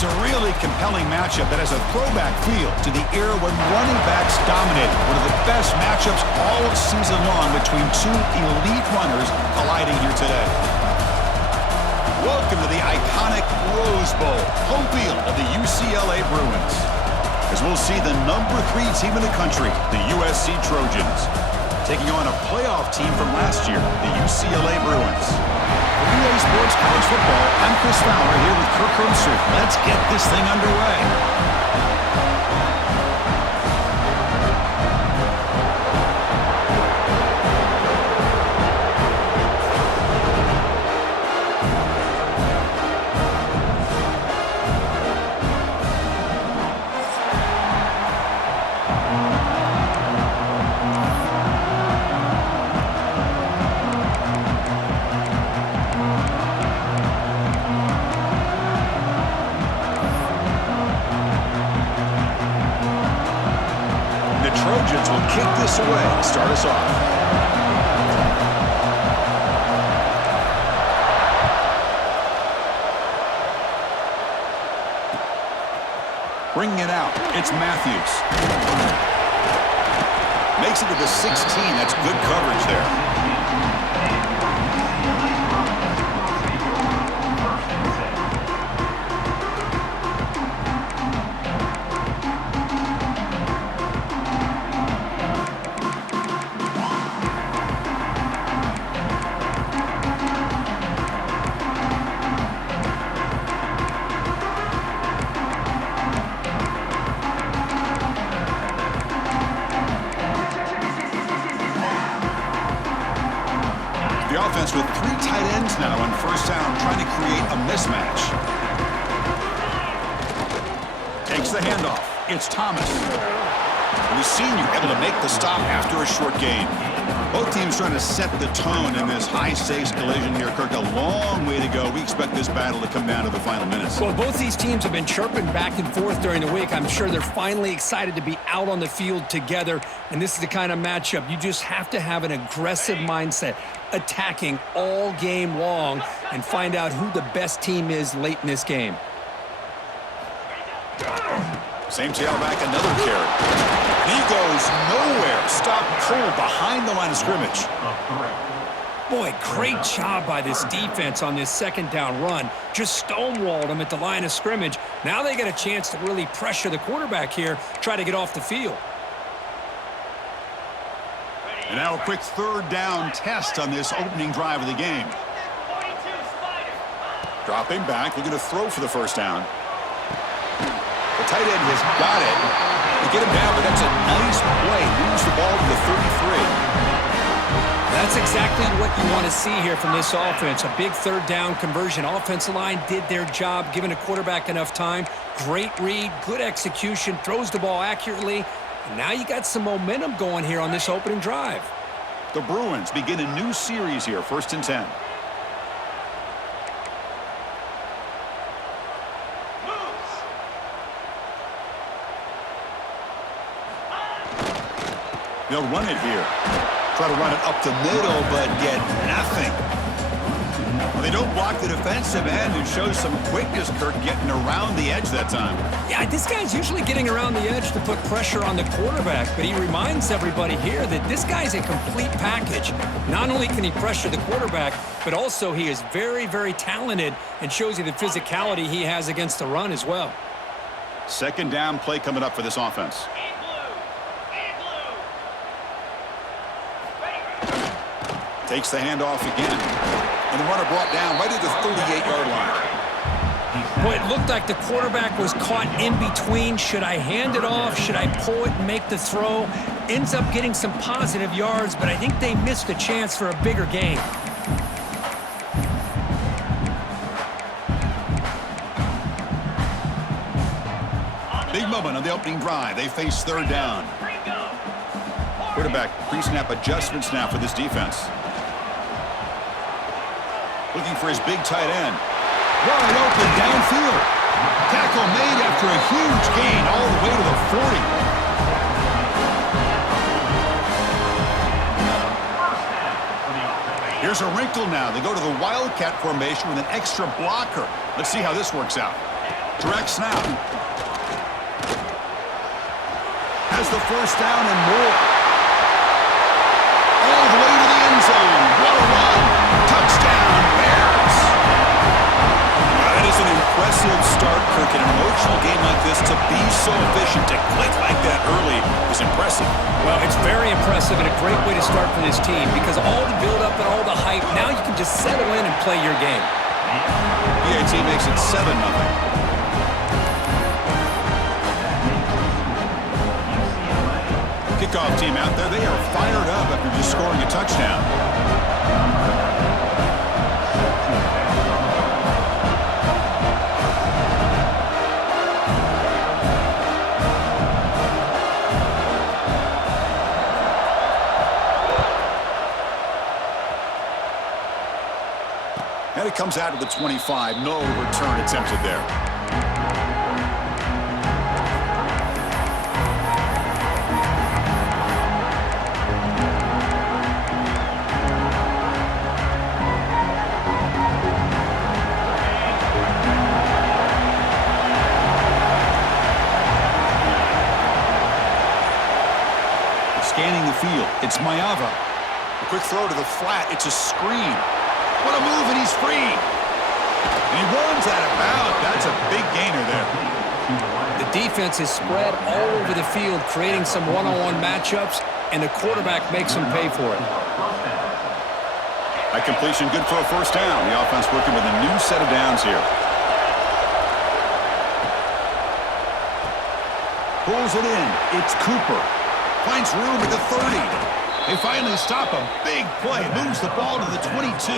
It's a really compelling matchup that has a throwback feel to the era when running backs dominated. One of the best matchups all season long between two elite runners colliding here today. Welcome to the iconic Rose Bowl, home field of the UCLA Bruins. As we'll see the number 3 team in the country, the USC Trojans, taking on a playoff team from last year, the UCLA Bruins. For EA Sports College Football, I'm Chris Fowler here with Kirk Herbstreit. Let's get this thing underway. Trojans will kick this away to start us off. Bringing it out, it's Matthews. Makes it to the 16. That's good coverage there. Offense with 3 tight ends now on first down, trying to create a mismatch. Takes the handoff. It's Thomas. The senior able to make the stop after a short gain. Both teams trying to set the tone in this high-stakes collision here. Kirk, a long way to go. We expect this battle to come down to the final minutes. Well, both these teams have been chirping back and forth during the week. I'm sure they're finally excited to be out on the field together, and this is the kind of matchup you just have to have an aggressive mindset, attacking all game long, and find out who the best team is late in this game. Same tailback, another carry. He goes nowhere. Stop cold behind the line of scrimmage. Boy, great job by this defense on this second down run. Just stonewalled him at the line of scrimmage. Now they get a chance to really pressure the quarterback here, try to get off the field. And now a quick third down test on this opening drive of the game. Dropping back, looking to throw for the first down. The tight end has got it. They get him down, but that's a nice play. Moves the ball to the 33. That's exactly what you want to see here from this offense. A big third down conversion. Offensive line did their job, giving the quarterback enough time. Great read, good execution, throws the ball accurately. And now you got some momentum going here on this opening drive. The Bruins begin a new series here, 1st and 10. They'll run it here. Try to run it up the middle, but get nothing. Well, they don't block the defensive end and show some quickness, Kirk, getting around the edge that time. Yeah, this guy's usually getting around the edge to put pressure on the quarterback, but he reminds everybody here that this guy's a complete package. Not only can he pressure the quarterback, but also he is very, very talented and shows you the physicality he has against the run as well. Second down play coming up for this offense. Takes the handoff again. And the runner brought down right at the 38-yard line. Boy, it looked like the quarterback was caught in between. Should I hand it off? Should I pull it and make the throw? Ends up getting some positive yards, but I think they missed a chance for a bigger gain. Big moment on the opening drive. They face third down. Quarterback pre-snap adjustments now for this defense. Looking for his big tight end. Wide open downfield. Tackle made after a huge gain all the way to the 40. Here's a wrinkle now. They go to the Wildcat formation with an extra blocker. Let's see how this works out. Direct snap. Has the first down and more. All the way to the end zone. What a run. Touchdown, Bears. That is an impressive start, Kirk. In an emotional game like this, to be so efficient, to click like that early is impressive. Well, it's very impressive and a great way to start for this team because all the build-up and all the hype, now you can just settle in and play your game. PAT makes it 7-0. Kickoff team out there, they are fired up after just scoring a touchdown. And it comes out to the 25. No return attempted there. Scanning the field. It's Mayava. A quick throw to the flat. It's a screen. What a move, and he's free. And he runs out of bounds. That's a big gainer there. The defense is spread all over the field, creating some one-on-one matchups, and the quarterback makes them pay for it. That completion good for a first down. The offense working with a new set of downs here. Pulls it in. It's Cooper. Finds room at the 30. They finally stop him. Big play. Moves the ball to the 22.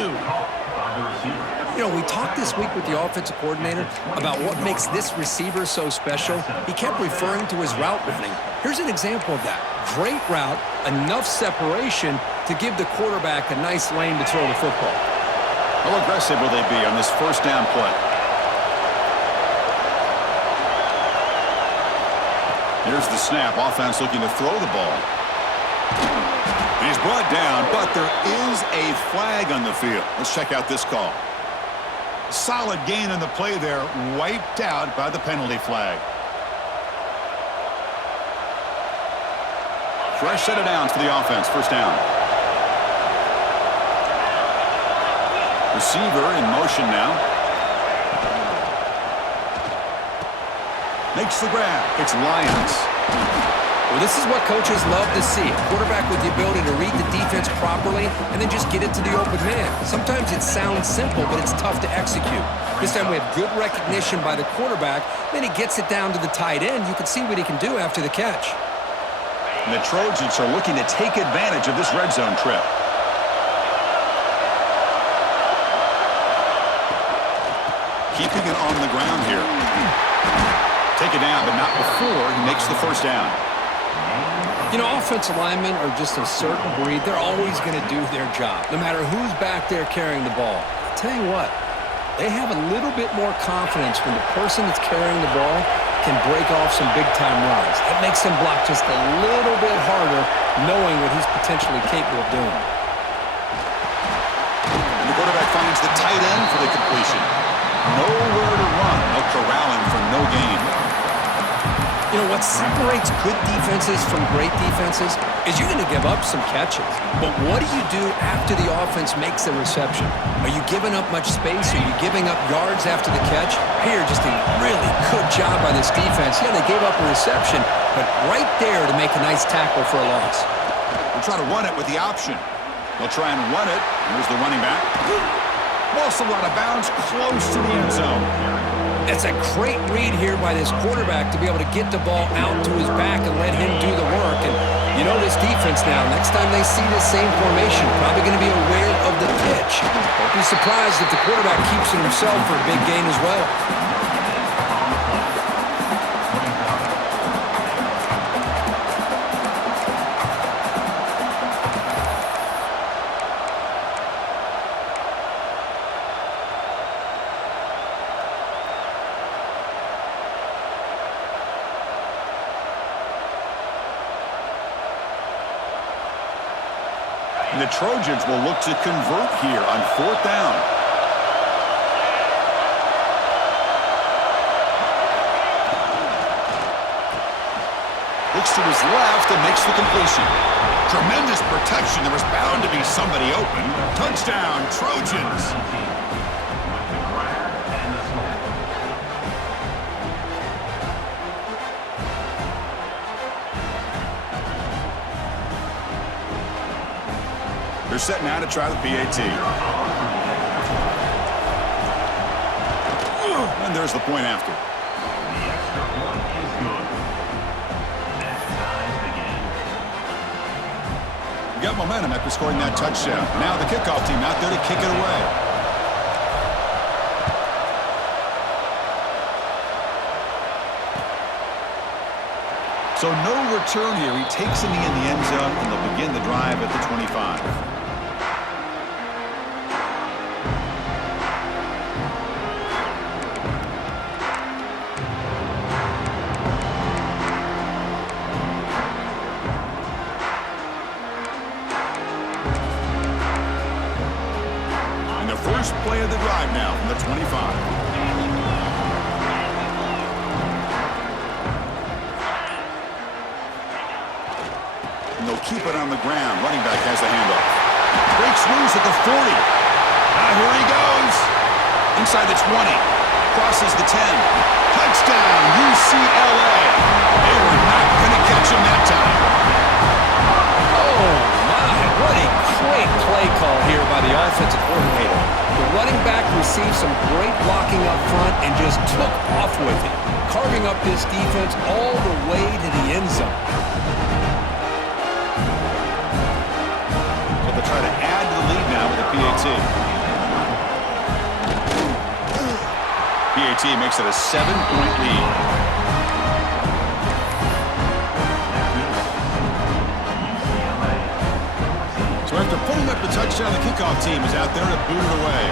You know, we talked this week with the offensive coordinator about what makes this receiver so special. He kept referring to his route running. Here's an example of that. Great route, enough separation to give the quarterback a nice lane to throw the football. How aggressive will they be on this first down play? Here's the snap. Offense looking to throw the ball. He's brought down, but there is a flag on the field. Let's check out this call. Solid gain on the play there, wiped out by the penalty flag. Fresh set of downs for the offense. First down. Receiver in motion now. Makes the grab. It's Lions. Well, this is what coaches love to see. A quarterback with the ability to read the defense properly and then just get it to the open man. Sometimes it sounds simple, but it's tough to execute. This time we have good recognition by the quarterback. Then he gets it down to the tight end. You can see what he can do after the catch. And the Trojans are looking to take advantage of this red zone trip. Keeping it on the ground here. Take it down, but not before he makes the first down. You know, offensive linemen are just a certain breed. They're always going to do their job, no matter who's back there carrying the ball. I'll tell you what, they have a little bit more confidence when the person that's carrying the ball can break off some big-time runs. That makes them block just a little bit harder, knowing what he's potentially capable of doing. And the quarterback finds the tight end for the completion. Nowhere to run. They'll corral him for no gain. You know, what separates good defenses from great defenses is you're going to give up some catches. But what do you do after the offense makes the reception? Are you giving up much space? Are you giving up yards after the catch? Here, just a really good job by this defense. Yeah, they gave up a reception, but right there to make a nice tackle for a loss. They'll try to run it with the option. They'll try and run it. Here's the running back. Also out of bounds, close to the end zone. It's a great read here by this quarterback to be able to get the ball out to his back and let him do the work. And you know this defense now, next time they see this same formation, probably going to be aware of the pitch. Don't be surprised if the quarterback keeps it himself for a big gain as well. And the Trojans will look to convert here on fourth down. Looks to his left and makes the completion. Tremendous protection. There was bound to be somebody open. Touchdown, Trojans. They're set now to try the PAT. And there's the point after. We got momentum after scoring that touchdown. Now the kickoff team out there to kick it away. So no return here. He takes a knee in the end zone, and they'll begin the drive at the 25. First play of the drive now from the 25. And they'll keep it on the ground. Running back has the handoff. Breaks loose at the 40. Here he goes. Inside the 20. Crosses the 10. Touchdown, UCLA. They were not going to catch him that time. Oh, my. What a great play call here by the offensive coordinator. The running back received some great blocking up front and just took off with it, carving up this defense all the way to the end zone. So they'll try to add to the lead now with a PAT. PAT makes it a 7-point lead. So after putting up the touchdown, the kickoff team is out there to boot it away.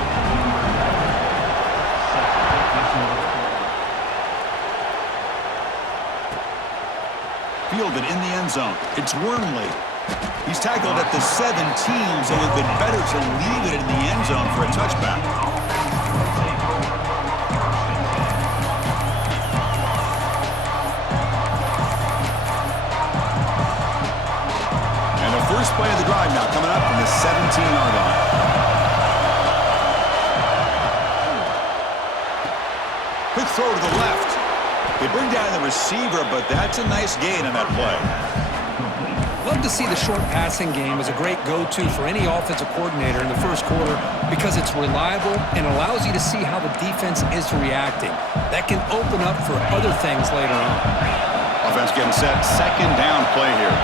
Fielded in the end zone. It's Wormley. He's tackled at the 17, so it would have been better to leave it in the end zone for a touchback. First play of the drive now coming up from the 17-yard line. Quick throw to the left. They bring down the receiver, but that's a nice gain on that play. Love to see the short passing game as a great go-to for any offensive coordinator in the first quarter because it's reliable and allows you to see how the defense is reacting. That can open up for other things later on. Offense getting set. Second down play here.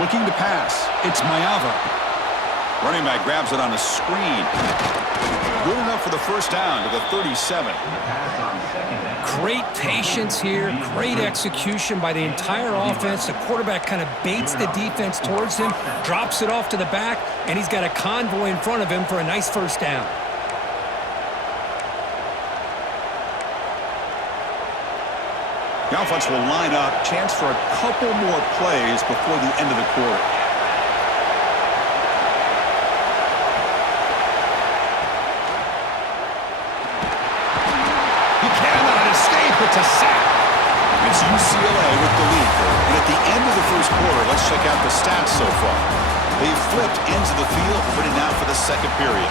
Looking to pass. It's Mayava. Running back grabs it on a screen. Good enough for the first down to the 37. Great patience here. Great execution by the entire offense. The quarterback kind of baits the defense towards him, drops it off to the back, and he's got a convoy in front of him for a nice first down. The offense will line up. Chance for a couple more plays before the end of the quarter. He cannot escape. It's a sack. It's UCLA with the lead. And at the end of the first quarter, let's check out the stats so far. They've flipped into the field, ready now for the second period.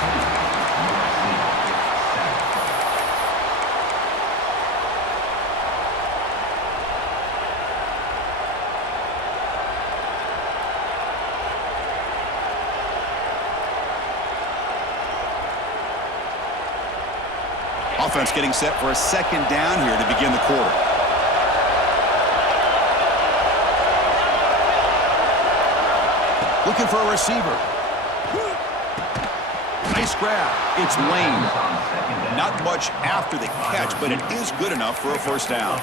Offense getting set for a second down here to begin the quarter. Looking for a receiver. Nice grab. It's Lane. Not much after the catch, but it is good enough for a first down.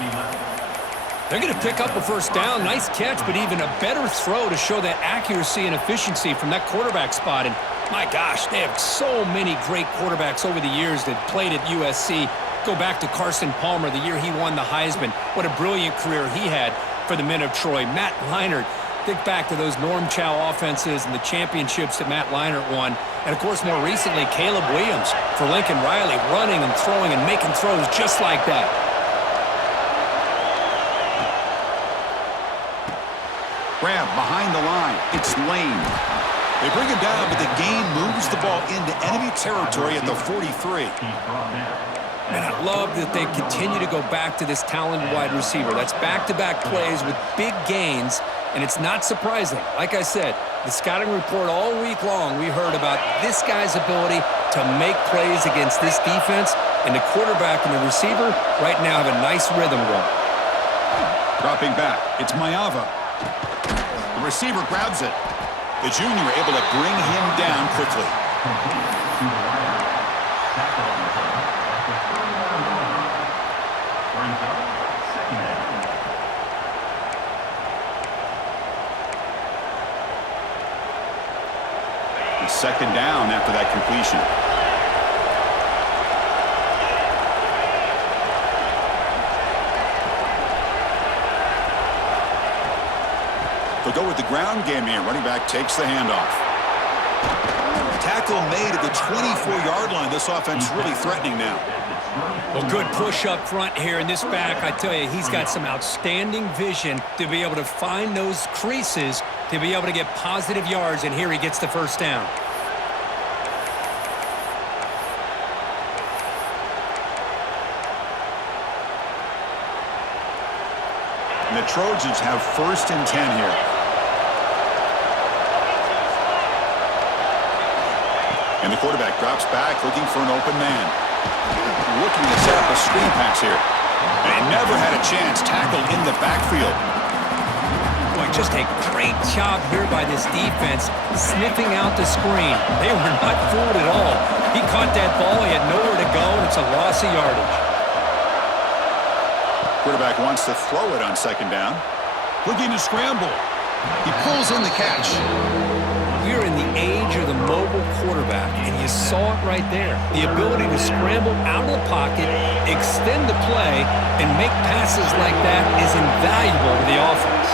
They're going to pick up a first down. Nice catch, but even a better throw to show that accuracy and efficiency from that quarterback spot. And my gosh, they have so many great quarterbacks over the years that played at USC. Go back to Carson Palmer, the year he won the Heisman. What a brilliant career he had for the men of Troy. Matt Leinart, Think back to those Norm Chow offenses and the championships that Matt Leinart won. And, of course, more recently, Caleb Williams for Lincoln Riley, running and throwing and making throws just like that. Grab behind the line. It's Lane. They bring him down, but the game moves the ball into enemy territory at the 43. And I love that they continue to go back to this talented wide receiver. That's back-to-back plays with big gains, and it's not surprising. Like I said, the scouting report all week long, we heard about this guy's ability to make plays against this defense, and the quarterback and the receiver right now have a nice rhythm going. Dropping back, it's Mayava. The receiver grabs it. The junior able to bring him down quickly. Second down after that completion. They'll go with the ground game here. Running back takes the handoff. Tackle made at the 24-yard line. This offense really threatening now. Well, good push up front here in this back. I tell you, he's got some outstanding vision to be able to find those creases, to be able to get positive yards, and here he gets the first down. And the Trojans have 1st and 10 here. And the quarterback drops back, looking for an open man. Looking to set up a screen pass here. And he never had a chance, tackled in the backfield. Boy, just a great job here by this defense, sniffing out the screen. They were not fooled at all. He caught that ball, he had nowhere to go, and it's a loss of yardage. Quarterback wants to throw it on second down. Looking to scramble. He pulls in the catch. We're in the age of the mobile quarterback, and you saw it right there. The ability to scramble out of the pocket, extend the play, and make passes like that is invaluable to the offense.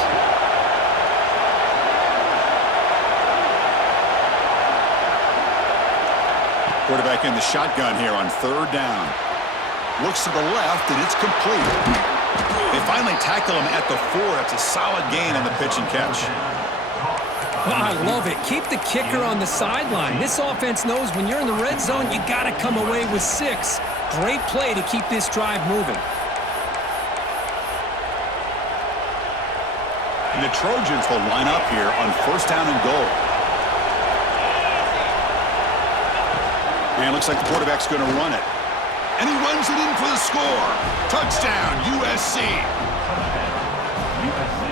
Quarterback in the shotgun here on 3rd down. Looks to the left, and it's complete. They finally tackle him at the 4. That's a solid gain on the pitch and catch. Well, I love it. Keep the kicker on the sideline. This offense knows when you're in the red zone, you got to come away with 6. Great play to keep this drive moving. And the Trojans will line up here on 1st down and goal. And it looks like the quarterback's going to run it. And he runs it in for the score. Touchdown, USC.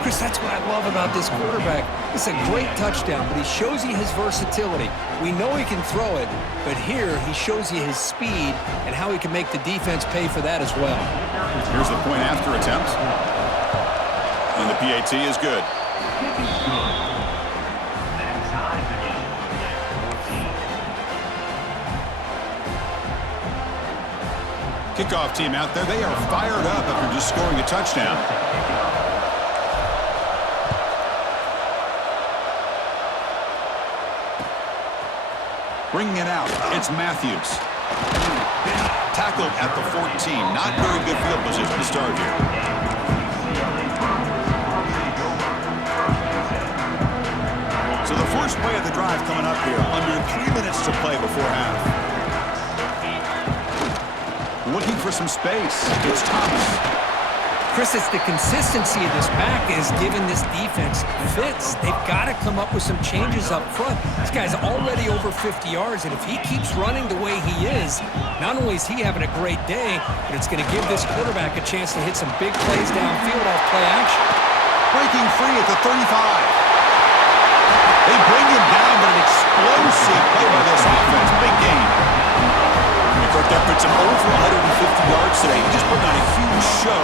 Chris, that's what I love about this quarterback. It's a great touchdown, but he shows you his versatility. We know he can throw it, but here he shows you his speed and how he can make the defense pay for that as well. Here's the point after attempt. And the PAT is good. Kickoff team out there. They are fired up after just scoring a touchdown. Bringing it out, it's Matthews. Tackled at the 14. Not very good field position to start here. So the first play of the drive coming up here. Under 3 minutes to play before half. Looking for some space. It's Thomas. Chris, it's the consistency of this back is giving this defense fits. They've got to come up with some changes up front. This guy's already over 50 yards, and if he keeps running the way he is, not only is he having a great day, but it's going to give this quarterback a chance to hit some big plays downfield off play action. Breaking free at the 35. They bring him down, but an explosive play by this offense. Big game. That puts him over 150 yards today. He just put on a huge show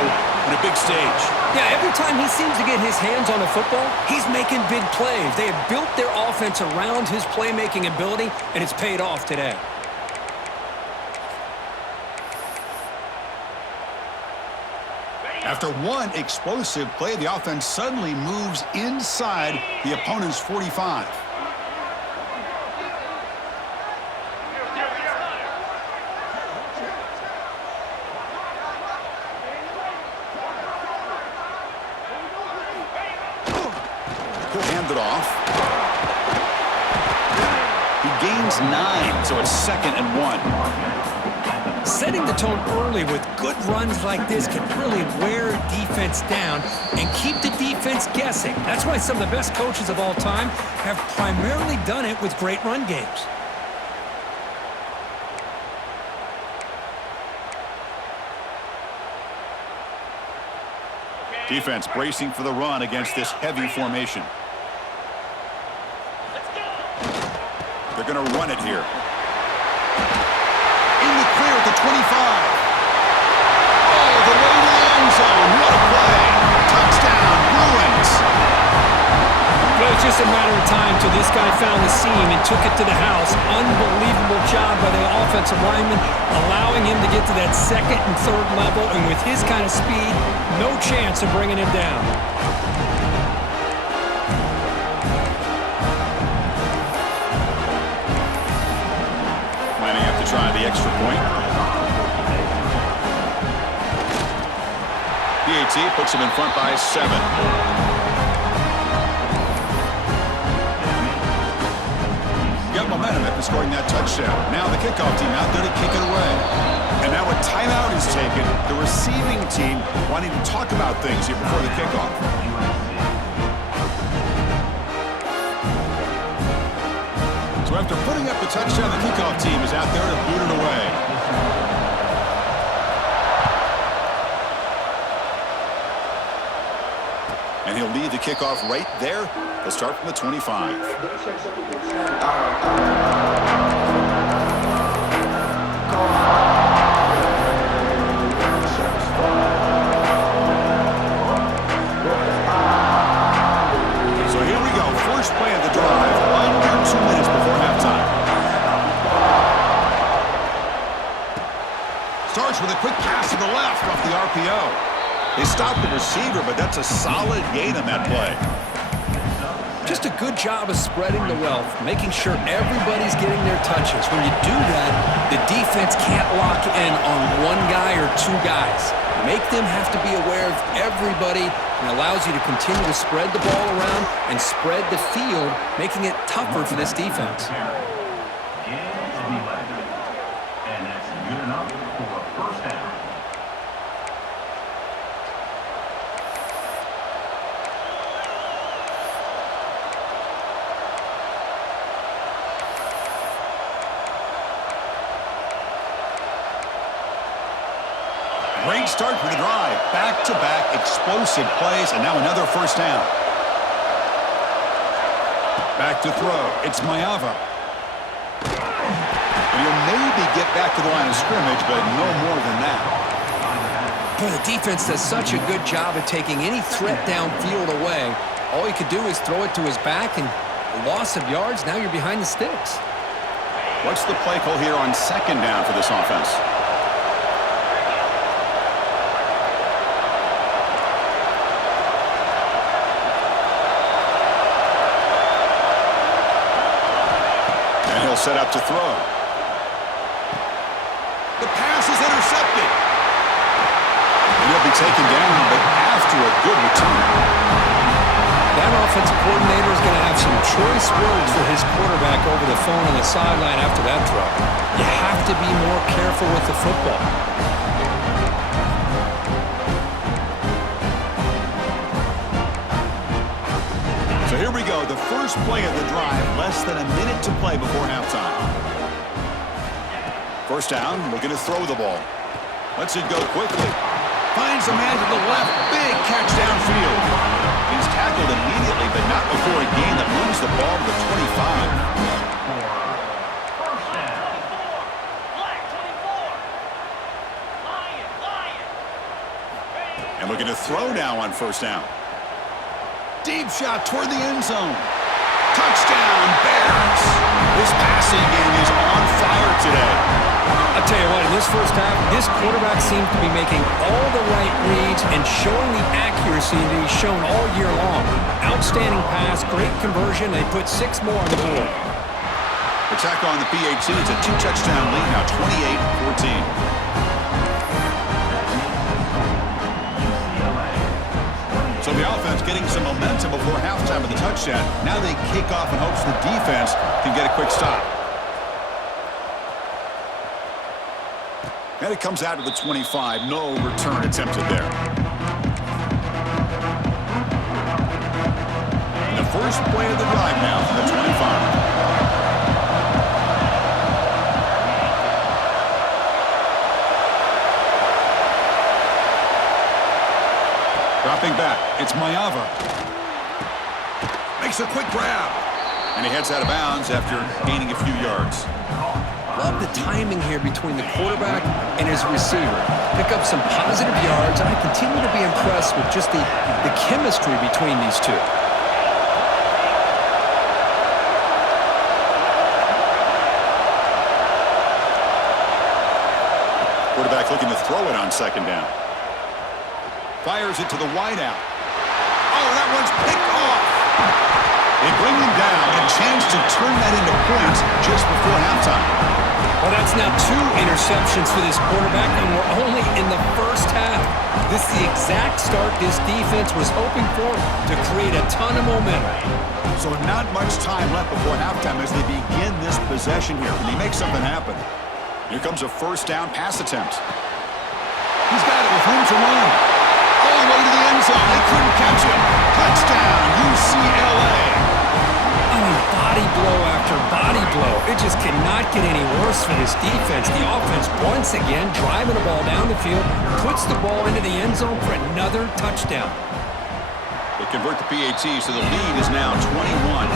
on a big stage. Yeah, every time he seems to get his hands on the football, he's making big plays. They have built their offense around his playmaking ability, and it's paid off today. After one explosive play, the offense suddenly moves inside the opponent's 45. He'll hand it off. He gains 9, so it's 2nd and 1. Setting the tone early with good runs like this can really wear defense down and keep the defense guessing. That's why some of the best coaches of all time have primarily done it with great run games. Defense bracing for the run against this heavy formation. They're going to run it here. In the clear at the 25. Oh, the way to the end zone. What a play. Touchdown, Bruins. Well, it's just a matter of time till this guy found the seam and took it to the house. Unbelievable job by the offensive lineman, allowing him to get to that 2nd and 3rd level, and with his kind of speed, no chance of bringing him down. Lining up to try the extra point. PAT puts him in front by 7. Got momentum after scoring that touchdown. Now the kickoff team out there to kick it away. And now a timeout is taken. The receiving team wanting to talk about things here before the kickoff. So after putting up the touchdown, the kickoff team is out there to boot it away. And he'll lead the kickoff right there. They'll start from the 25. So here we go. First play of the drive. Under 2 minutes before halftime. Starts with a quick pass to the left off the RPO. They stopped the receiver, but that's a solid gain on that play. Just a good job of spreading the wealth, making sure everybody's getting their touches. When you do that, the defense can't lock in on one guy or 2 guys. Make them have to be aware of everybody, and allows you to continue to spread the ball around and spread the field, making it tougher for this defense. And that's good enough for a first down. Great start for the drive. Back-to-back explosive plays, and now another first down. Back to throw. It's Mayava. And he'll maybe get back to the line of scrimmage, but no more than that. Boy, the defense does such a good job of taking any threat downfield away. All you could do is throw it to his back, and a loss of yards, now you're behind the sticks. What's the play call here on 2nd down for this offense? Set up to throw. The pass is intercepted. And he'll be taken down, but after a good return. That offensive coordinator is going to have some choice words for his quarterback over the phone on the sideline after that throw. You have to be more careful with the football. So here we go, the first play of the drive, less than a minute to play before halftime. First down, looking to throw the ball. Lets it go quickly. Finds a man to the left, big catch downfield. He's tackled immediately, but not before a gain that moves the ball to the 25. And looking to throw now on first down. Deep shot toward the end zone. Touchdown, Bears. This passing game is on fire today. I'll tell you what, in This first half, this quarterback seems to be making all the right reads and showing the accuracy that he's shown all year long. Outstanding pass, great conversion, and put 6 more on the board. The tackle on the PAT is a 2-touchdown lead, now 28-14. So the offense getting some momentum before halftime of the touchdown. Now they kick off in hopes the defense can get a quick stop. And it comes out to the 25. No return attempted there. And the first play of the drive now from the 25. Dropping back, it's Maiava. Makes a quick grab. And he heads out of bounds after gaining a few yards. Love the timing here between the quarterback and his receiver. Pick up some positive yards, and I continue to be impressed with just the chemistry between these two. Quarterback looking to throw it on second down. Fires it to the wideout. Oh, that one's picked off. They bring him down, a chance to turn that into points just before halftime. Well, that's now 2 interceptions for this quarterback, and we're only in the first half. This is the exact start this defense was hoping for to create a ton of momentum. So not much time left before halftime as they begin this possession here. Can they make something happen? Here comes a first down pass attempt. He's got it with room to run. All the way to the end zone. They couldn't catch him. Touchdown, UCLA. I mean, body blow after body blow. It just cannot get any worse for this defense. The offense, once again, driving the ball down the field, puts the ball into the end zone for another touchdown. They convert the PAT, so the lead is now 21.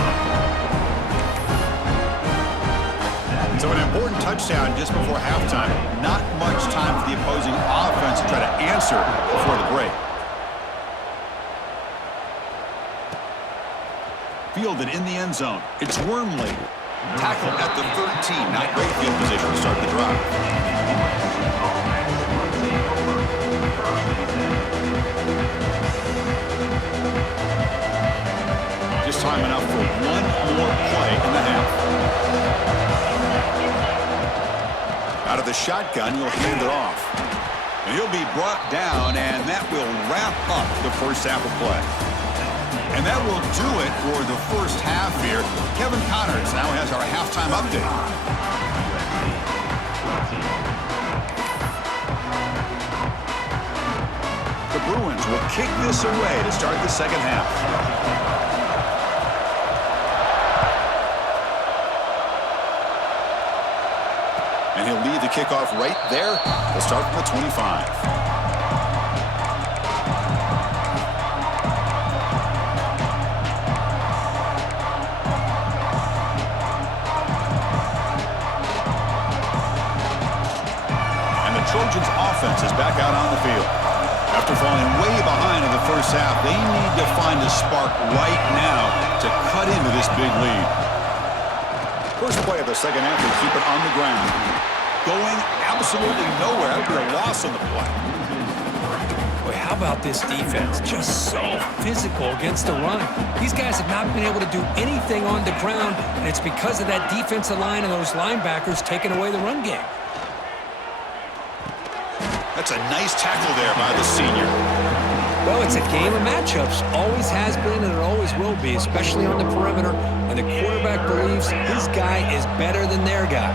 So an important touchdown just before halftime. Not much time for the opposing offense to try to answer before the break. Fielded in the end zone. It's Wormley. Tackled at the 13. Not great field position to start the drive. Just time enough for one more play in the half. Out of the shotgun, he'll hand it off. And he'll be brought down, and that will wrap up the first half of play. And that will do it for the first half here. Kevin Connors now has our halftime update. The Bruins will kick this away to start the second half. And he'll lead the kickoff right there. They'll start from the 25. Trojans offense is back out on the field. After falling way behind in the first half, they need to find a spark right now to cut into this big lead. First play of the second half, they keep it on the ground. Going absolutely nowhere. That would be a loss on the play. Boy, how about this defense? Just so physical against the run. These guys have not been able to do anything on the ground, and it's because of that defensive line and those linebackers taking away the run game. That's a nice tackle there by the senior. Well, it's a game of matchups. Always has been and it always will be, especially on the perimeter. And the quarterback believes his guy is better than their guy.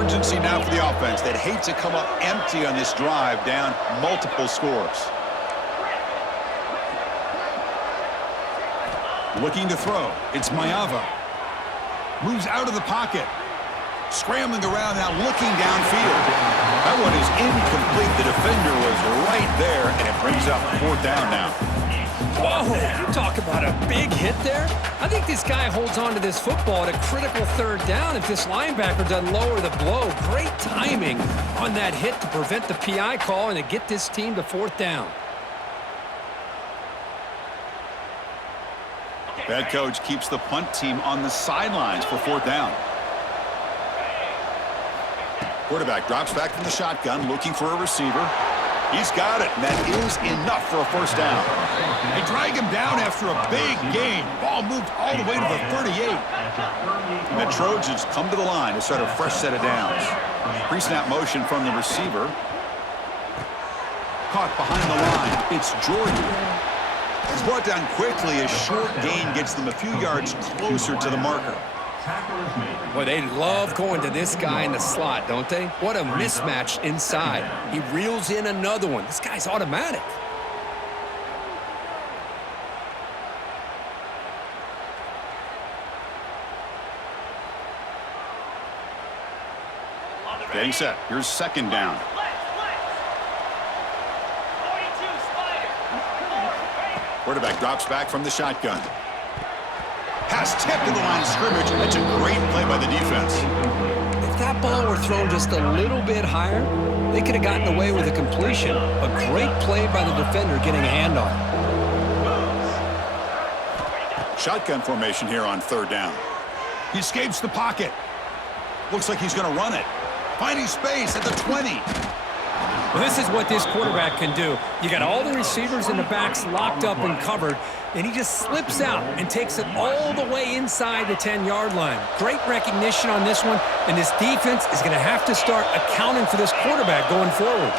Urgency now for the offense. They'd hate to come up empty on this drive, down multiple scores. Looking to throw. It's Maiava. Moves out of the pocket. Scrambling around now, looking downfield. That one is incomplete. The defender was right there, and it brings up 4th down now. Whoa, you talk about a big hit there. I think this guy holds on to this football at a critical 3rd down if this linebacker doesn't lower the blow. Great timing on that hit to prevent the PI call and to get this team to 4th down. Head coach keeps the punt team on the sidelines for 4th down. Quarterback drops back from the shotgun, looking for a receiver. He's got it, and that is enough for a first down. They drag him down after a big gain. Ball moved all the way to the 38. And the Trojans come to the line to start a fresh set of downs. Pre-snap motion from the receiver. Caught behind the line. It's Jordan. He's brought down quickly. A short gain gets them a few yards closer to the marker. Boy, they love going to this guy in the slot, don't they? What a mismatch inside. He reels in another one. This guy's automatic. Getting set. Here's second down. Quarterback drops back from the shotgun. Pass tipped to the line of scrimmage. That's a great play by the defense. If that ball were thrown just a little bit higher, they could have gotten away with a completion. A great play by the defender getting a hand on it. Shotgun formation here on third down. He escapes the pocket. Looks like he's going to run it. Finding space at the 20. Well, this is what this quarterback can do. You got all the receivers in the backs locked up and covered, and he just slips out and takes it all the way inside the 10-yard line. Great recognition on this one, and this defense is going to have to start accounting for this quarterback going forward.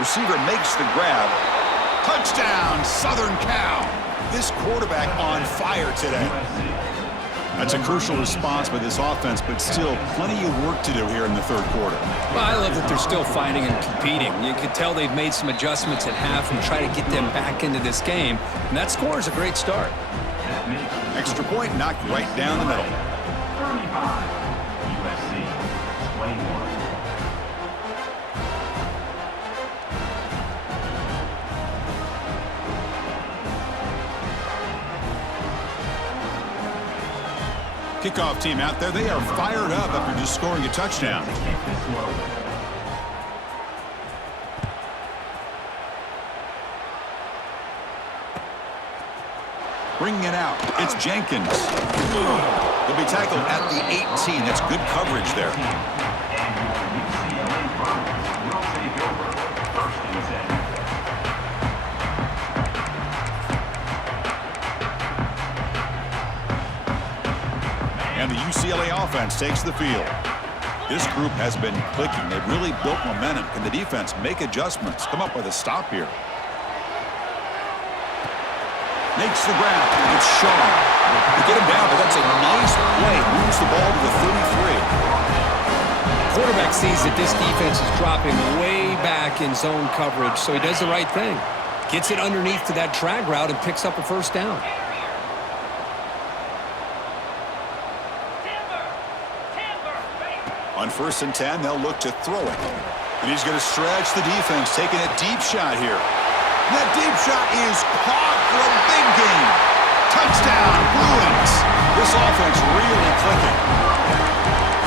Receiver makes the grab. Touchdown, Southern Cal. This quarterback on fire today. That's a crucial response by this offense, but still plenty of work to do here in the third quarter. Well, I love that they're still fighting and competing. You can tell they've made some adjustments at half and try to get them back into this game, and that score is a great start. Extra point knocked right down the middle. 35, USC, 21. Kickoff team out there. They are fired up after just scoring a touchdown. Bringing it out. It's Jenkins. He'll be tackled at the 18. That's good coverage there. And the UCLA offense takes the field. This group has been clicking. They've really built momentum. Can the defense make adjustments? Come up with a stop here. Makes the ground. It's Shaw. To get him down, but that's a nice play. Moves the ball to the 33. Quarterback sees that this defense is dropping way back in zone coverage, so he does the right thing. Gets it underneath to that drag route and picks up a first down. On 1st and 10, they'll look to throw it. And he's going to stretch the defense, taking a deep shot here. And that deep shot is caught for a big gain. Touchdown, Bruins. This offense really clicking.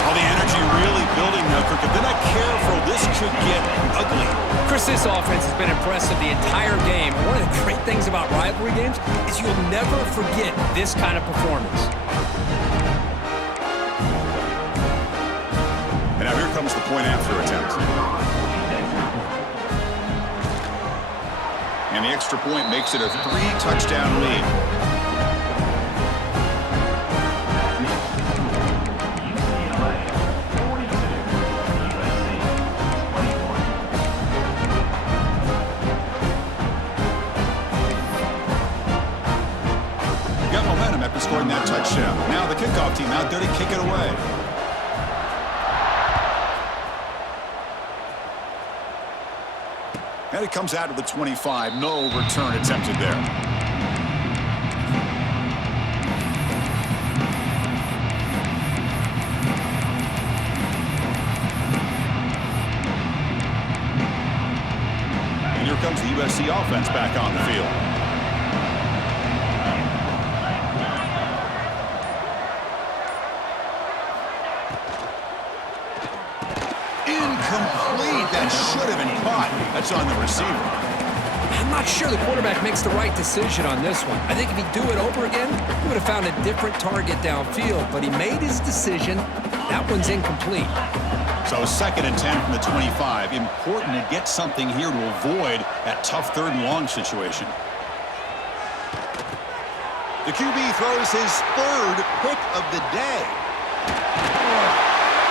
All the energy really building now, Kirk. If they're not careful, this could get ugly. Chris, this offense has been impressive the entire game. One of the great things about rivalry games is you'll never forget this kind of performance. And now here comes the point after attempt. And the extra point makes it a 3-touchdown lead. Got momentum after scoring that touchdown. Now the kickoff team out there to kick it away. And it comes out of the 25. No return attempted there. And here comes the USC offense back on the field. Incomplete. That should have been caught. That's on the receiver. I'm not sure the quarterback makes the right decision on this one. I think if he'd do it over again, he would have found a different target downfield, but he made his decision That one's incomplete. So 2nd and 10 from the 25. Important to get something here to avoid that tough 3rd and long situation. The QB throws his 3rd pick of the day.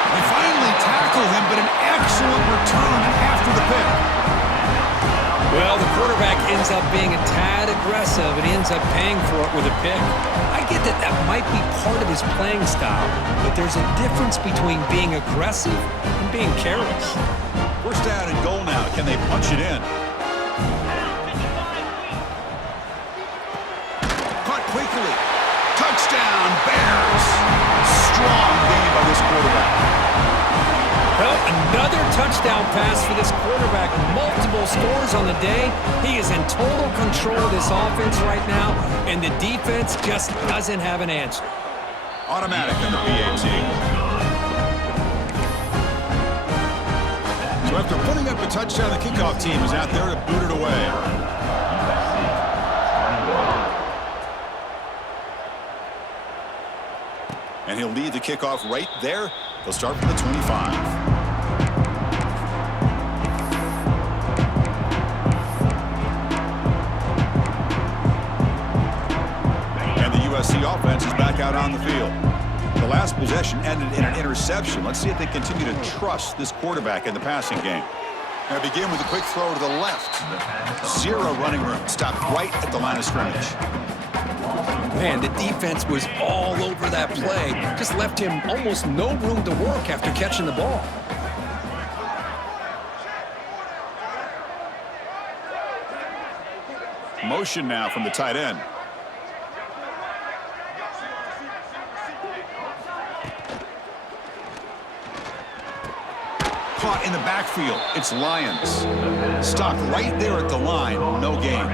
They finally tackle him, but an excellent return after the pick. Well, the quarterback ends up being a tad aggressive, and he ends up paying for it with a pick. I get that that might be part of his playing style, but there's a difference between being aggressive and being careless. 1st down and goal now. Can they punch it in? Caught quickly. Touchdown, Bears. Strong game by this quarterback. Well, another touchdown pass for this quarterback. Multiple scores on the day. He is in total control of this offense right now, and the defense just doesn't have an answer. Automatic in the PAT. So after putting up a touchdown, the kickoff team is out there to boot it away. And he'll lead the kickoff right there. They'll start from the 25. USC offense is back out on the field. The last possession ended in an interception. Let's see if they continue to trust this quarterback in the passing game. Now begin with a quick throw to the left. 0 running room. Stopped right at the line of scrimmage. Man, the defense was all over that play. Just left him almost no room to work after catching the ball. Motion now from the tight end. Caught in the backfield. It's Lions. Stopped right there at the line. No gain.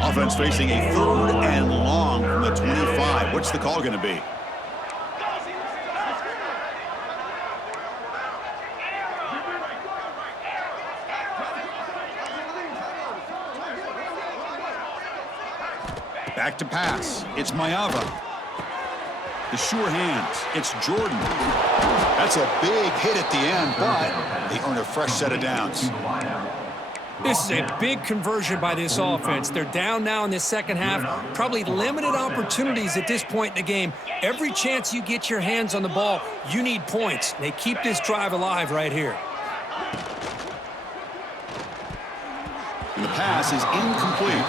Offense facing a 3rd and long from the 25. What's the call going to be? Back to pass. It's Maeva. The sure hands. It's Jordan. That's a big hit at the end, but they earn a fresh set of downs. This is a big conversion by this offense. They're down now in the 2nd half. Probably limited opportunities at this point in the game. Every chance you get your hands on the ball, you need points. They keep this drive alive right here. And the pass is incomplete.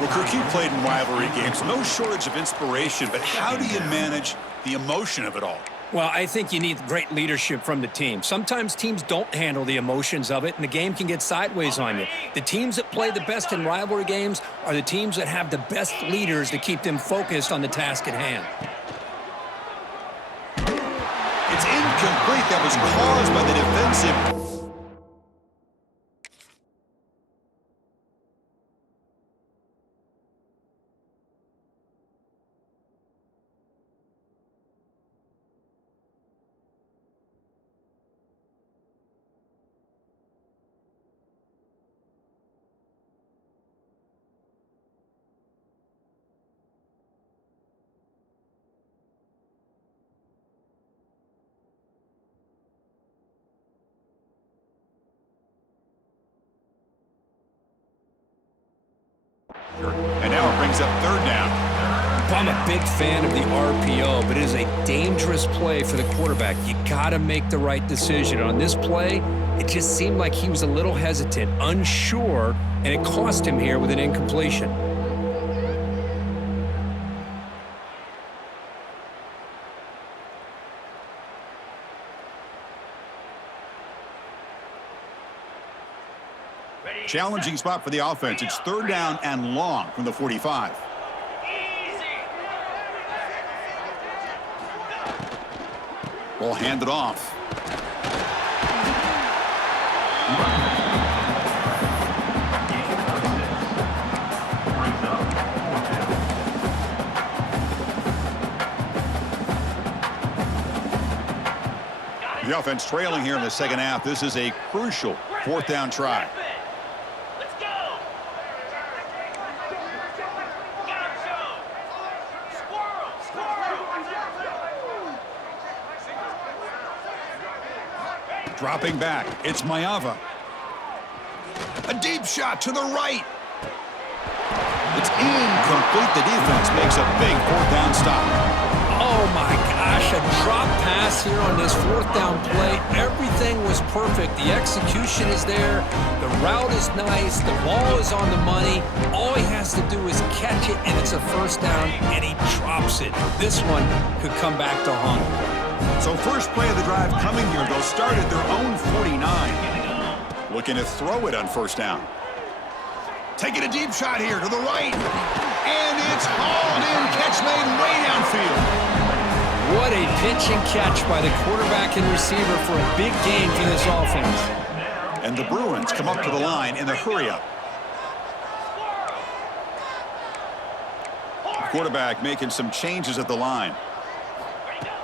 Well, Kirk, you played in rivalry games. No shortage of inspiration, but how do you manage the emotion of it all? Well, I think you need great leadership from the team. Sometimes teams don't handle the emotions of it, and the game can get sideways on you. The teams that play the best in rivalry games are the teams that have the best leaders to keep them focused on the task at hand. It's incomplete. That was caused by the defensive. And now it brings up 3rd down. I'm a big fan of the RPO, but it is a dangerous play for the quarterback. You got to make the right decision. On this play, it just seemed like he was a little hesitant, unsure, and it cost him here with an incompletion. Challenging spot for the offense. It's 3rd down and long from the 45. Ball handed off. The offense trailing here in the 2nd half. This is a crucial 4th down try. Dropping back, it's Maeva. A deep shot to the right. It's incomplete. The defense makes a big fourth down stop. Oh my gosh, a drop pass here on this fourth down play. Everything was perfect. The execution is there. The route is nice. The ball is on the money. All he has to do is catch it, and it's a first down, and he drops it. This one could come back to haunt him. So first play of the drive coming here. They'll start at their own 49. Looking to throw it on first down. Taking a deep shot here to the right. And it's hauled in. Catch made way downfield. What a pitch and catch by the quarterback and receiver for a big gain for this offense. And the Bruins come up to the line in the hurry-up. Quarterback making some changes at the line.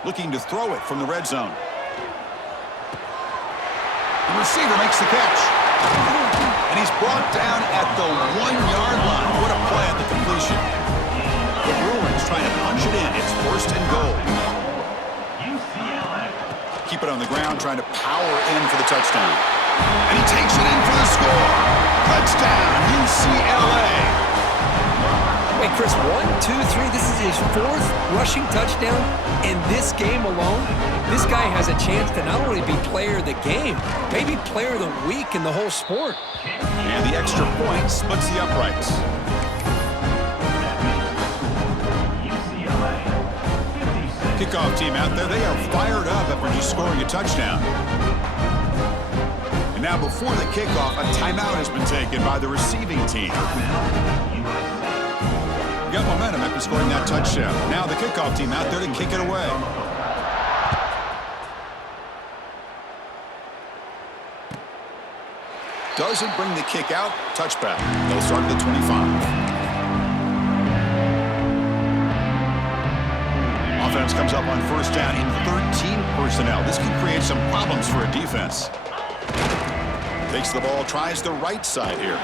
Looking to throw it from the red zone. The receiver makes the catch. And he's brought down at the 1-yard line. What a play at the completion. The Bruins trying to punch it in. It's first and goal. Keep it on the ground, trying to power in for the touchdown. And he takes it in for the score. Touchdown, UCLA. Wait, Chris, 1, 2, 3. This is his fourth rushing touchdown in this game alone. This guy has a chance to not only be player of the game, maybe player of the week in the whole sport. And the extra point splits the uprights. Kickoff team out there, they are fired up after just scoring a touchdown. And now before the kickoff, a timeout has been taken by the receiving team. Got momentum after scoring that touchdown. Now the kickoff team out there to kick it away. Doesn't bring the kick out. Touchback. They'll start at the 25. Offense comes up on first down in 13 personnel. This can create some problems for a defense. Takes the ball, tries the right side here.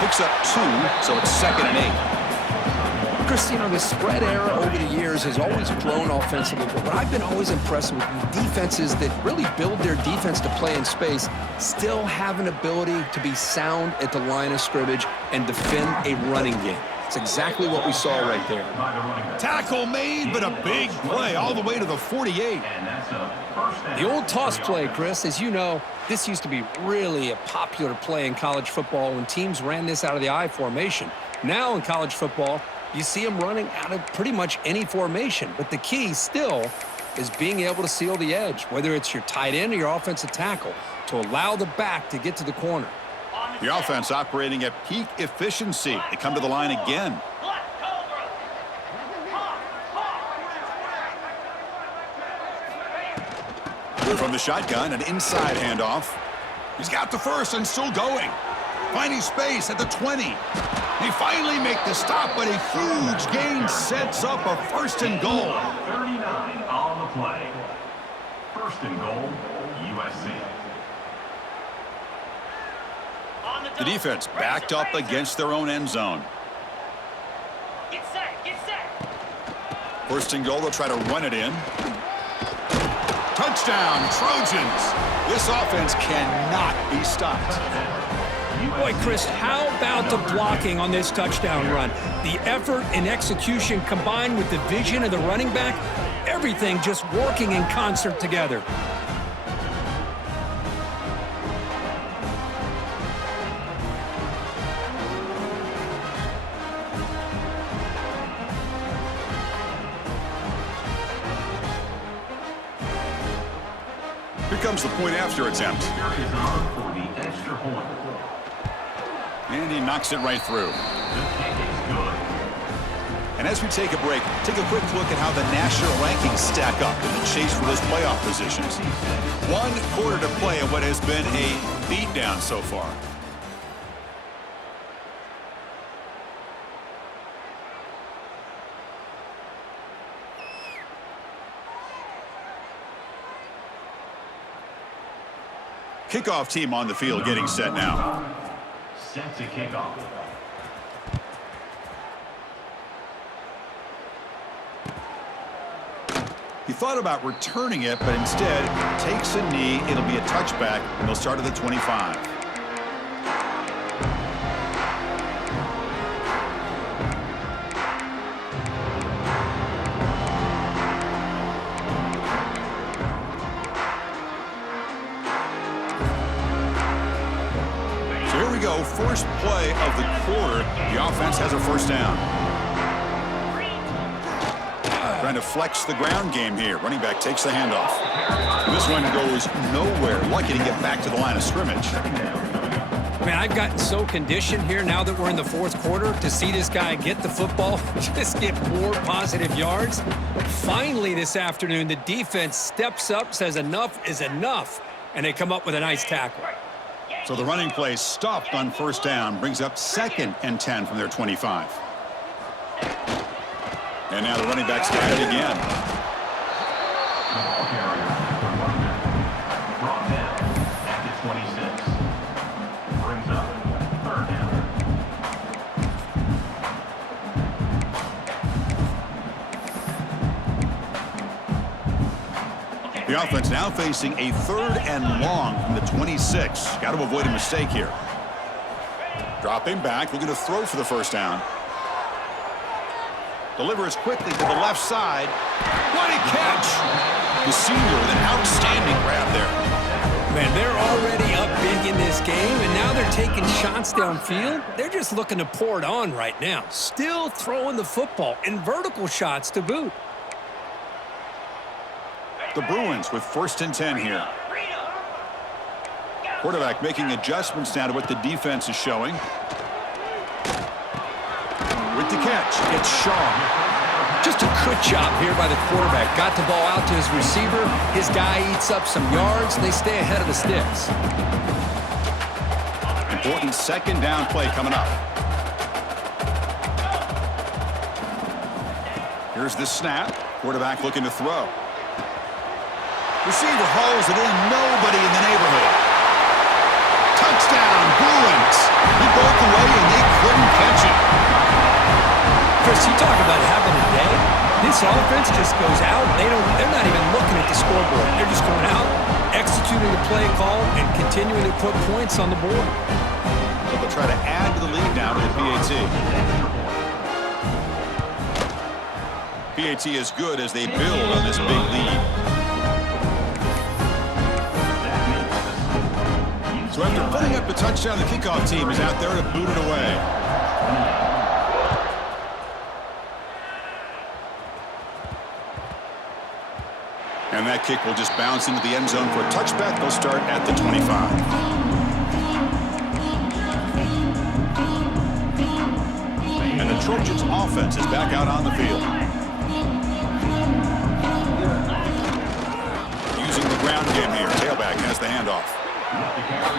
Picks up 2, so it's 2nd and 8. Chris, you know, the spread era over the years has always grown offensively, but what I've been always impressed with defenses that really build their defense to play in space still have an ability to be sound at the line of scrimmage and defend a running game. It's exactly what we saw right there. Tackle made, but a big play all the way to the 48. The old toss play, Chris, as you know, this used to be really a popular play in college football when teams ran this out of the I formation. Now in college football, you see them running out of pretty much any formation, but the key still is being able to seal the edge, whether it's your tight end or your offensive tackle, to allow the back to get to the corner. The offense operating at peak efficiency. They come to the line again. From the shotgun, an inside handoff. He's got the first and still going. Finding space at the 20. They finally make the stop, but a huge gain sets up a first and goal. 39 on the play. First and goal, USC. The defense backed up against their own end zone. Get set. First and goal, they'll try to run it in. Touchdown, Trojans. This offense cannot be stopped. Boy, Chris, how about the blocking on this touchdown run? The effort and execution combined with the vision of the running back, everything just working in concert together. Here comes the point after attempt. Here is on for the extra point. And he knocks it right through. The kick is good. And as we take a break, take a quick look at how the national rankings stack up in the chase for those playoff positions. 1 quarter to play in what has been a beatdown so far. Kickoff team on the field getting set now. Set to kick off. He thought about returning it, but instead takes a knee. It'll be a touchback, and they'll start at the 25. So here we go, first play of the quarter. The offense has a first down. Trying to flex the ground game here. Running back takes the handoff. This one goes nowhere. Lucky to get back to the line of scrimmage. Man, I've gotten so conditioned here now that we're in the fourth quarter to see this guy get the football, just get more positive yards. Finally this afternoon, the defense steps up, says enough is enough, and they come up with a nice tackle. So the running play stopped on first down, brings up 2nd and 10 from their 25. And now the running back's got it again. The ball carrier, the running back, brought down at the 26. Brings up 3rd down. The offense now facing a 3rd and long from the 26. Got to avoid a mistake here. Dropping back, looking to throw for the first down. Delivers quickly to the left side. What a catch! The senior with an outstanding grab there. Man, they're already up big in this game, and now they're taking shots downfield. They're just looking to pour it on right now. Still throwing the football, and vertical shots to boot. The Bruins with 1st and 10 here. Quarterback making adjustments now to what the defense is showing. With the catch, it's Shaw. Just a good job here by the quarterback. Got the ball out to his receiver. His guy eats up some yards, and they stay ahead of the sticks. Important 2nd down play coming up. Here's the snap. Quarterback looking to throw. Receiver hauls it in. Nobody in the neighborhood. Touchdown, Bruins. He broke away, and they couldn't catch it. Chris, you talk about having a day. This offense just goes out. They're not even looking at the scoreboard. They're just going out, executing the play call, and continuing to put points on the board. So they'll try to add to the lead now to the PAT. PAT is good as they build on this big lead. So after putting up the touchdown, the kickoff team is out there to boot it away. And that kick will just bounce into the end zone for a touchback. They'll start at the 25. And the Trojans offense is back out on the field. Using the ground game here. Tailback has the handoff.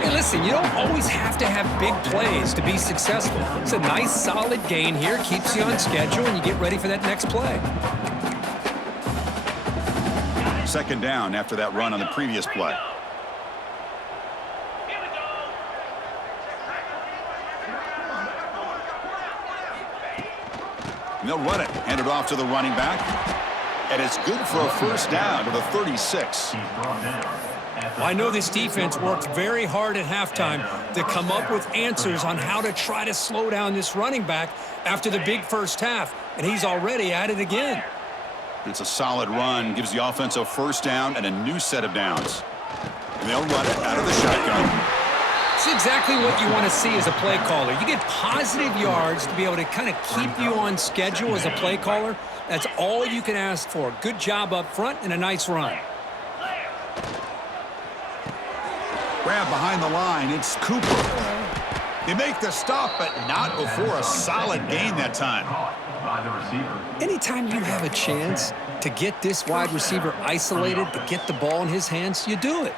Hey, listen, you don't always have to have big plays to be successful. It's a nice, solid gain here. Keeps you on schedule, and you get ready for that next play. 2nd down after that run on the previous play. And they'll run it. Hand it off to the running back. And it's good for a first down to the 36. Well, I know this defense worked very hard at halftime to come up with answers on how to try to slow down this running back after the big first half, and he's already at it again. It's a solid run, gives the offense a first down and a new set of downs. And they'll run it out of the shotgun. It's exactly what you want to see as a play caller. You get positive yards to be able to kind of keep you on schedule as a play caller. That's all you can ask for. Good job up front and a nice run. Grab behind the line, it's Cooper. They make the stop, but not before a solid gain that time. By the receiver. Anytime you have a chance to get this wide receiver isolated, to get the ball in his hands, you do it.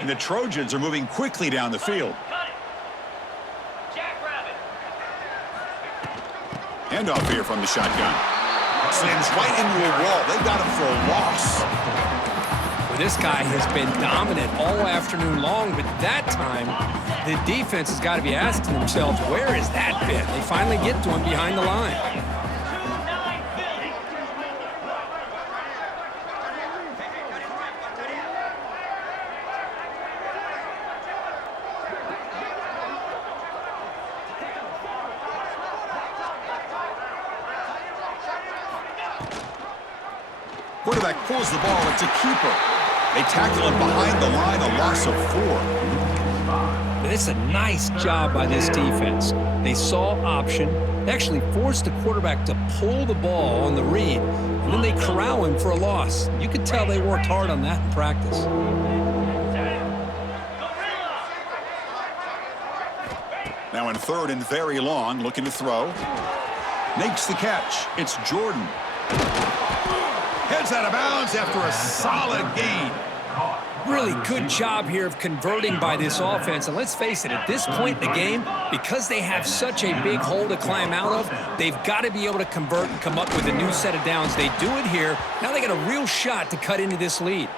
And the Trojans are moving quickly down the field. Handoff here from the shotgun. Slams right into a wall. They got him for a loss. Well, this guy has been dominant all afternoon long, but that time The defense has got to be asking themselves, where has that been? They finally get to him behind the line. Quarterback pulls the ball. It's a keeper. They tackle him behind the line, a loss of 4. But it's a nice job by this defense. They saw option. They actually forced the quarterback to pull the ball on the read, and then they corral him for a loss. You could tell they worked hard on that in practice. Now in 3rd and very long, looking to throw. Makes the catch. It's Jordan. Heads out of bounds after a solid gain. Really good job here of converting by this offense. And let's face it, at this point in the game, because they have such a big hole to climb out of, they've got to be able to convert and come up with a new set of downs. They do it here. Now they got a real shot to cut into this lead.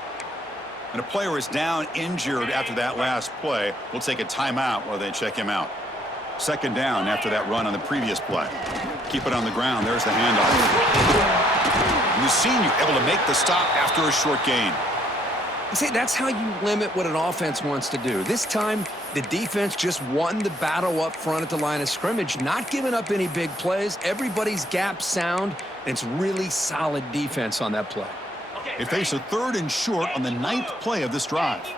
And a player is down injured after that last play. We'll take a timeout while they check him out. 2nd down after that run on the previous play. Keep it on the ground. There's the handoff. And the senior able to make the stop after a short gain. See, that's how you limit what an offense wants to do. This time, the defense just won the battle up front at the line of scrimmage, not giving up any big plays. Everybody's gap sound. It's really solid defense on that play. They face a 3rd and short on the 9th play of this drive.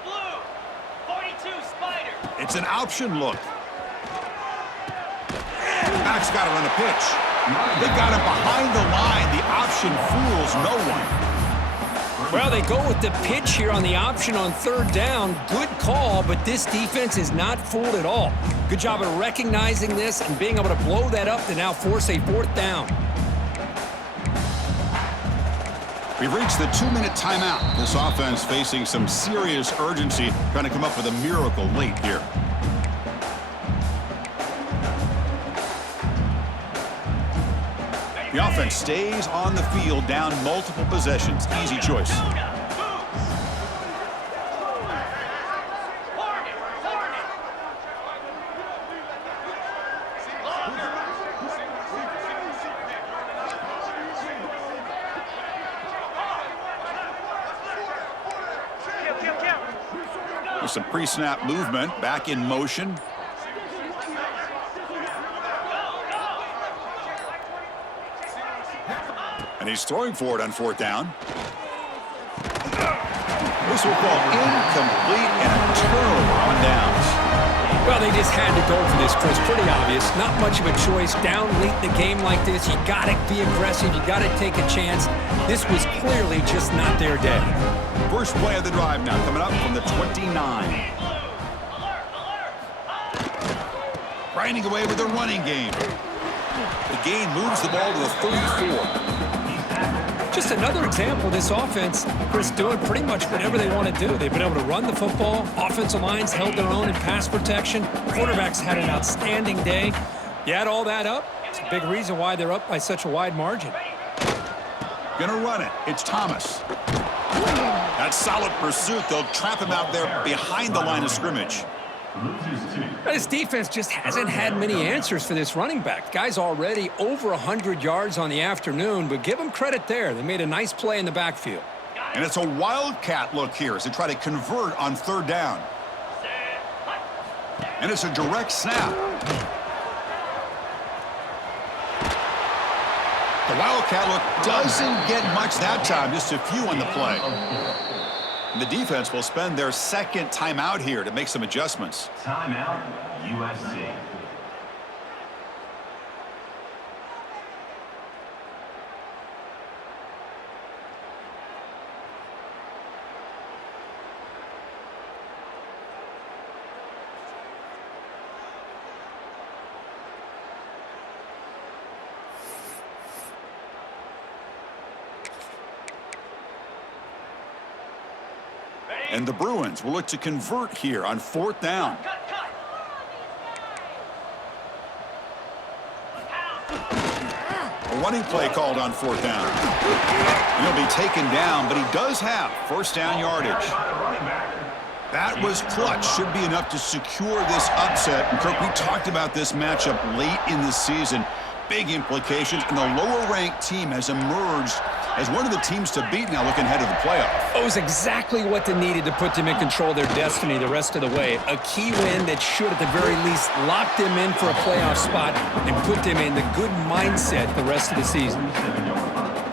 It's an option look. Mac's got to run a pitch. They got him behind the line. The option fools no one. Well, they go with the pitch here on the option on 3rd down. Good call, but this defense is not fooled at all. Good job of recognizing this and being able to blow that up to now force a 4th down. We've reached the 2-minute timeout. This offense facing some serious urgency, trying to come up with a miracle late here. The offense stays on the field, down multiple possessions. Easy choice. There's some pre-snap movement, back in motion. And he's throwing for it on 4th down. This will fall incomplete and a turnover on downs. Well, they just had to go for this, Chris. Pretty obvious. Not much of a choice. Down late in the game like this, you got to be aggressive. You got to take a chance. This was clearly just not their day. First play of the drive now, coming up from the 29. Grinding away with the running game. The gain moves the ball to the 34. Just another example of this offense, Chris, doing pretty much whatever they want to do. They've been able to run the football. Offensive lines held their own in pass protection. Quarterbacks had an outstanding day. You add all that up, it's a big reason why they're up by such a wide margin. Gonna run it. It's Thomas. That solid pursuit. They'll trap him out there behind the line of scrimmage. This defense just hasn't had many answers for this running back. Guy's already over 100 yards on the afternoon, but give them credit there. They made a nice play in the backfield. And it's a wildcat look here as they try to convert on 3rd down. And it's a direct snap. The wildcat look doesn't get much that time, just a few on the play. And the defense will spend their 2nd timeout here to make some adjustments. Timeout, USC. And the Bruins will look to convert here on 4th down. A running play called on 4th down. And he'll be taken down, but he does have 1st down yardage. That was clutch. Should be enough to secure this upset. And Kirk, we talked about this matchup late in the season. Big implications, and the lower-ranked team has emerged as one of the teams to beat now looking ahead of the playoff. It was exactly what they needed to put them in control of their destiny the rest of the way. A key win that should, at the very least, lock them in for a playoff spot and put them in the good mindset the rest of the season.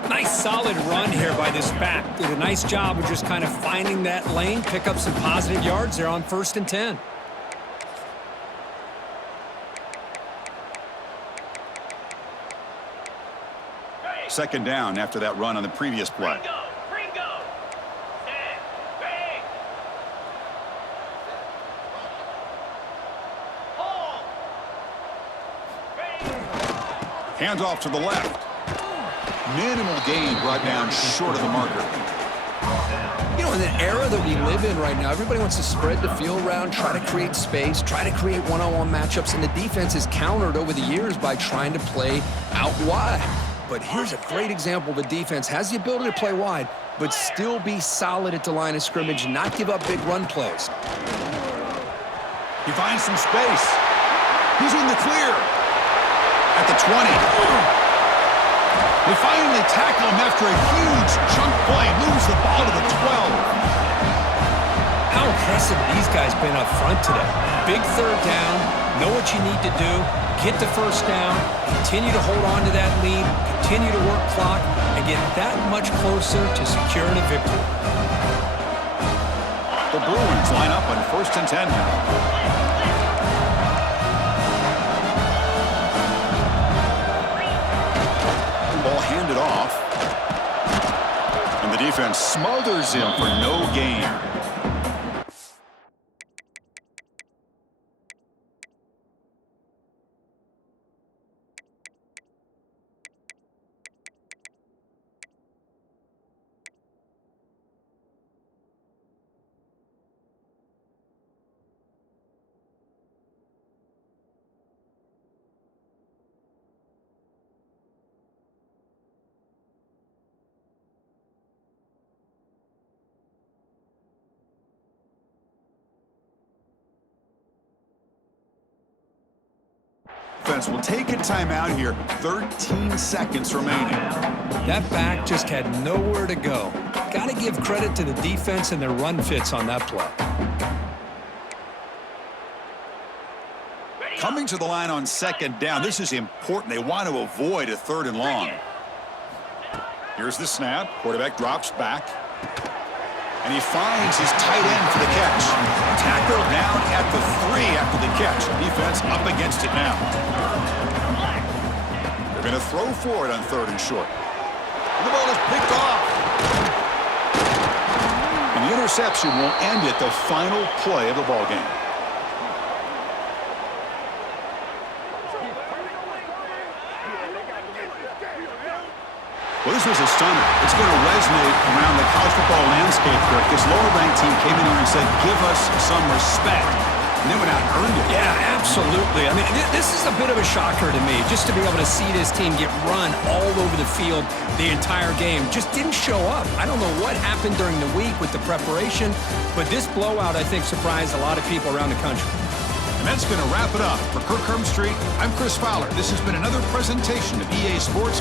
Nice solid run here by this back. Did a nice job of just kind of finding that lane, pick up some positive yards there on 1st and 10. Second down after that run on the previous play. Ringo. Set. Bang. Hold. Bang. Hands off to the left. Minimal gain brought down short of the marker. You know, in the era that we live in right now, everybody wants to spread the field around, try to create space, try to create one-on-one matchups, and the defense is countered over the years by trying to play out wide. But here's a great example. The defense has the ability to play wide, but still be solid at the line of scrimmage, not give up big run plays. He finds some space. He's in the clear. At the 20. They finally tackle him after a huge chunk play. Moves the ball to the 12. How impressive these guys been up front today. Big third down, know what you need to do, get the first down, continue to hold on to that lead, continue to work clock, and get that much closer to securing a victory. The Bruins line up on 1st and 10 now. Ball handed off. And the defense smothers him for no gain. Defense will take a timeout here. 13 seconds remaining. That back just had nowhere to go. Got to give credit to the defense and their run fits on that play. Coming to the line on 2nd down. This is important. They want to avoid a 3rd and long. Here's the snap. Quarterback drops back. And he finds his tight end for the catch. Tackle down at the 3 after the catch. Defense up against it now. They're going to throw for it on 3rd and short. And the ball is picked off. And the interception will end it, the final play of the ball game. Well, this was a stunner. It's going to resonate around the college football landscape, Kirk. This lower-ranked team came in here and said, give us some respect. And then went out and earned it. Yeah, absolutely. I mean, this is a bit of a shocker to me, just to be able to see this team get run all over the field the entire game. Just didn't show up. I don't know what happened during the week with the preparation, but this blowout, I think, surprised a lot of people around the country. And that's going to wrap it up. For Kirk Herbstreit, I'm Chris Fowler. This has been another presentation of EA Sports.